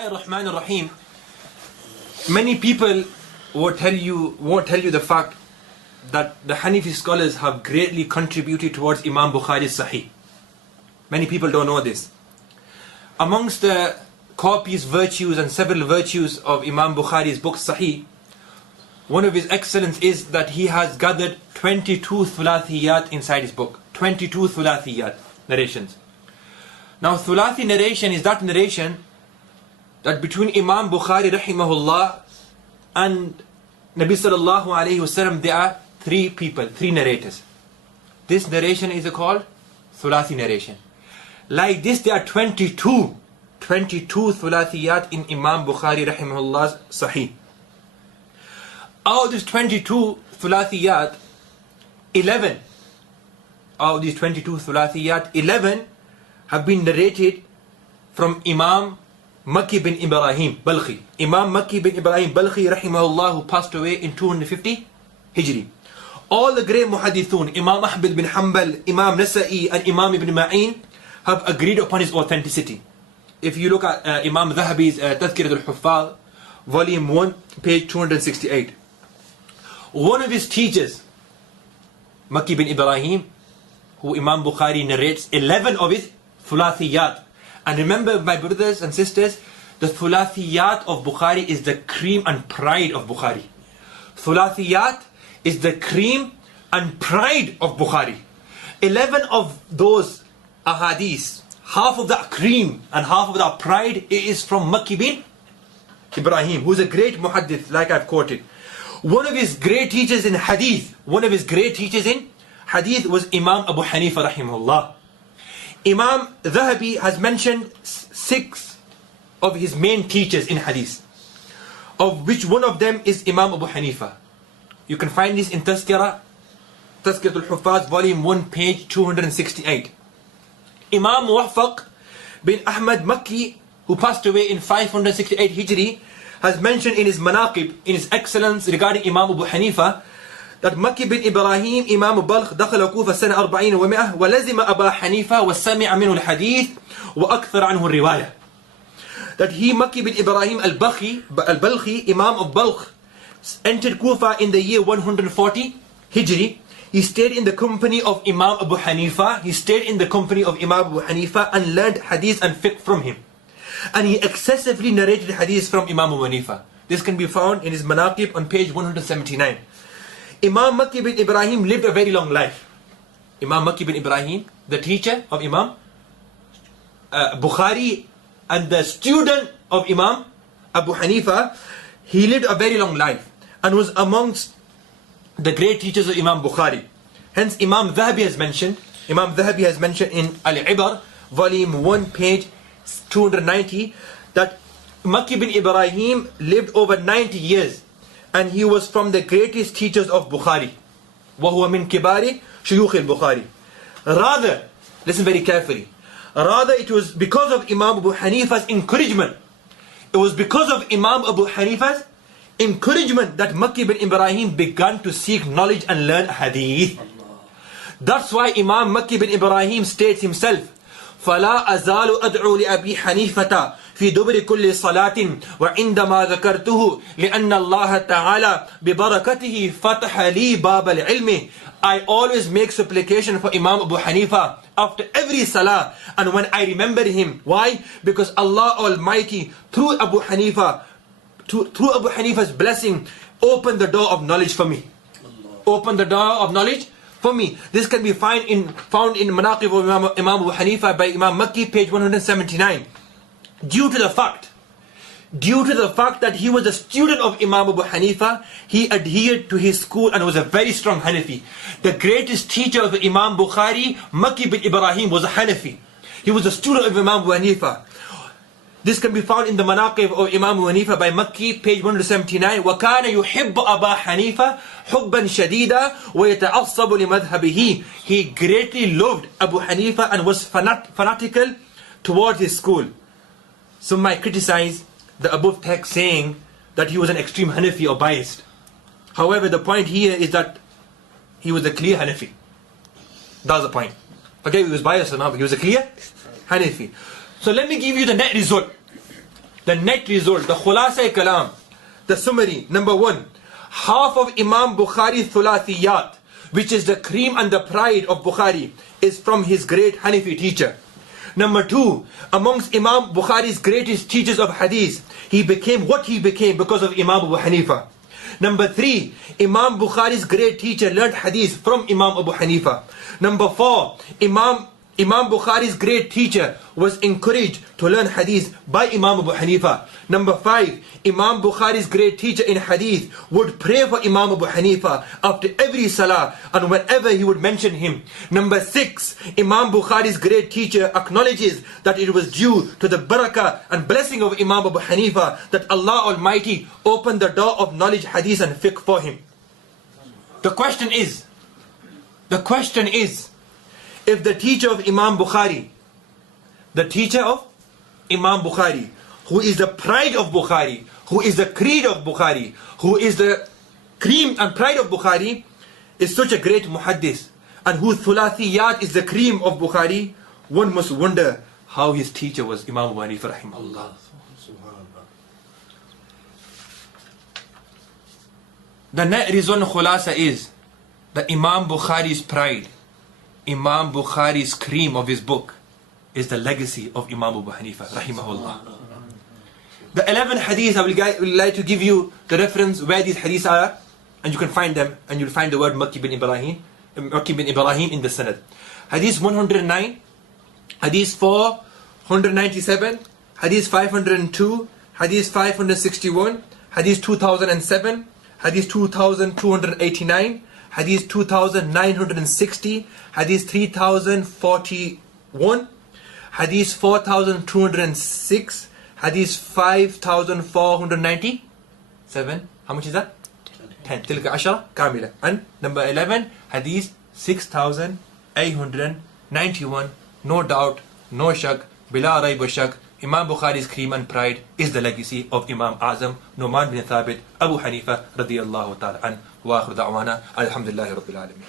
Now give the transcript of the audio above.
Bismillahir Rahmanir Rahim. Many people won't tell you the fact that the Hanafi scholars have greatly contributed towards Imam Bukhari's Sahih. Many people don't know this. Amongst the copious virtues and several virtues of Imam Bukhari's book Sahih, one of his excellence is that he has gathered 22 thulathiyat inside his book. 22 thulathiyat narrations. Now thulathi narration is that narration that between Imam Bukhari rahimahullah and Nabi sallallahu alayhi wasallam there are three people, three narrators. This narration is called thulathi narration. Like this there are 22 thulathiyat in Imam Bukhari rahimahullah's Sahih. Out of these 22 thulathiyat, 11 have been narrated from Imam Makki bin Ibrahim Balkhi. Imam Makki bin Ibrahim Balkhi rahimahullah, who passed away in 250 Hijri. All the great muhaddithun, Imam Ahmad bin Hanbal, Imam Nasa'i and Imam Ibn Ma'in have agreed upon his authenticity. If you look at Imam Dhahabi's Tazkirat al-Huffaz, volume 1, page 268. One of his teachers, Makki bin Ibrahim, who Imam Bukhari narrates 11 of his thulathiyat. And remember, my brothers and sisters, the thulathiyat of Bukhari is the cream and pride of Bukhari. Thulathiyat is the cream and pride of Bukhari. 11 of those ahadith, half of that cream and half of that pride, is from Makki bin Ibrahim, who's a great muhaddith, like I've quoted. One of his great teachers in hadith was Imam Abu Hanifa rahimahullah. Imam Dhahabi has mentioned 6 of his main teachers in hadith, of which one of them is Imam Abu Hanifa. You can find this in Tazkirat al-Huffaz, volume 1, page 268. Imam Muwaffaq bin Ahmad Makki, who passed away in 568 Hijri, has mentioned in his Manaqib, in his excellence regarding Imam Abu Hanifa, that Makki bin Ibrahim Imam Balkh دخل كوفة سنة 40 و100 ولزم أبا حنيفة وسمع منه الحديث وأكثر عنه الرواية. That he, Makki bin Ibrahim al-Balkhi, Imam of Balkh, entered Kufa in the year 140 Hijri. He stayed in the company of Imam Abu Hanifa. And learned hadith and fiqh from him. And he excessively narrated hadith from Imam Abu Hanifa. This can be found in his Manaqib on page 179. Imam Makki bin Ibrahim lived a very long life. Imam Makki bin Ibrahim, the teacher of Imam Bukhari and the student of Imam Abu Hanifa, he lived a very long life and was amongst the great teachers of Imam Bukhari. Hence Imam Dhahabi has mentioned in Al-Ibar, volume 1, page 290, that Makki bin Ibrahim lived over 90 years and he was from the greatest teachers of Bukhari. وَهُوَ مِنْ كِبَارِ شُيُوخِ الْبُخَارِ. Rather, listen very carefully, rather it was because of Imam Abu Hanifa's encouragement. It was because of Imam Abu Hanifa's encouragement that Makki bin Ibrahim began to seek knowledge and learn hadith. That's why Imam Makki bin Ibrahim states himself, فَلَا أَزَالُ أَدْعُو لِأَبِي حَنِيفَةَ في دبر كل صلاة وعندما ذكرته لأن الله تعالى ببركته فتح لي باب العلم. I always make supplication for Imam Abu Hanifa after every salah, and when I remember him. Why? Because Allah Almighty through Abu Hanifa's blessing opened the door of knowledge for me. This can be found in Manaqib of Imam Abu Hanifa by Imam Makki, page 179. Due to the fact that he was a student of Imam Abu Hanifa, he adhered to his school and was a very strong Hanafi. The greatest teacher of Imam Bukhari, Makki bin Ibrahim, was a Hanafi. He was a student of Imam Abu Hanifa. This can be found in the Manaqib of Imam Abu Hanifa by Makki, page 179. وَكَانَ يُحِبُّ أَبَا حَنِيفَ حُبًّا شَدِيدًا وَيَتَعَصَّبُ لِمَذْهَبِهِ. He greatly loved Abu Hanifa and was fanatical towards his school. Some might criticize the above text saying that he was an extreme Hanafi or biased. However, the point here is that he was a clear Hanafi. That's the point. Okay, he was biased or not, but he was a clear Hanafi. So let me give you the net result. The net result, the khulasa kalam, the summary. Number one, half of Imam Bukhari's thulathiyat, which is the cream and the pride of Bukhari, is from his great Hanafi teacher. Number two, amongst Imam Bukhari's greatest teachers of hadith, he became what he became because of Imam Abu Hanifa. Number three, Imam Bukhari's great teacher learned hadith from Imam Abu Hanifa. Number four, Imam Bukhari's great teacher was encouraged to learn hadith by Imam Abu Hanifa. Number five, Imam Bukhari's great teacher in hadith would pray for Imam Abu Hanifa after every salah and whenever he would mention him. Number six, Imam Bukhari's great teacher acknowledges that it was due to the barakah and blessing of Imam Abu Hanifa that Allah Almighty opened the door of knowledge, hadith and fiqh for him. The question is, if the teacher of Imam Bukhari, who is the pride of Bukhari, who is the creed of Bukhari, who is the cream and pride of Bukhari, is such a great muhaddis, and whose thulathiyat is the cream of Bukhari, one must wonder how his teacher was Imam Abu Hanifa rahimahullah. The net result khulasa is that Imam Bukhari's pride, Imam Bukhari's cream of his book, is the legacy of Imam Abu Hanifa rahimahullah. The 11 hadiths I will like to give you the reference where these hadiths are, and you can find them, and you'll find the word Makki bin Ibrahim in the Sanad. Hadith 109, Hadith 497, Hadith 502, Hadith 561, Hadith 2007, Hadith 2289, Hadith 2960, Hadith 3041, Hadith 4206, Hadith 5497. How much is that? 10. Tilka ashara kamila. And number 11, Hadith 6891. No doubt, no shak, bila rayb shak, Imam Bukhari's cream and pride is the legacy of Imam Azam, Nu'man bin Thabit, Abu Hanifa radiyallahu ta'ala an. Wa akhir da'wana, alhamdulillahi rabbil alameen.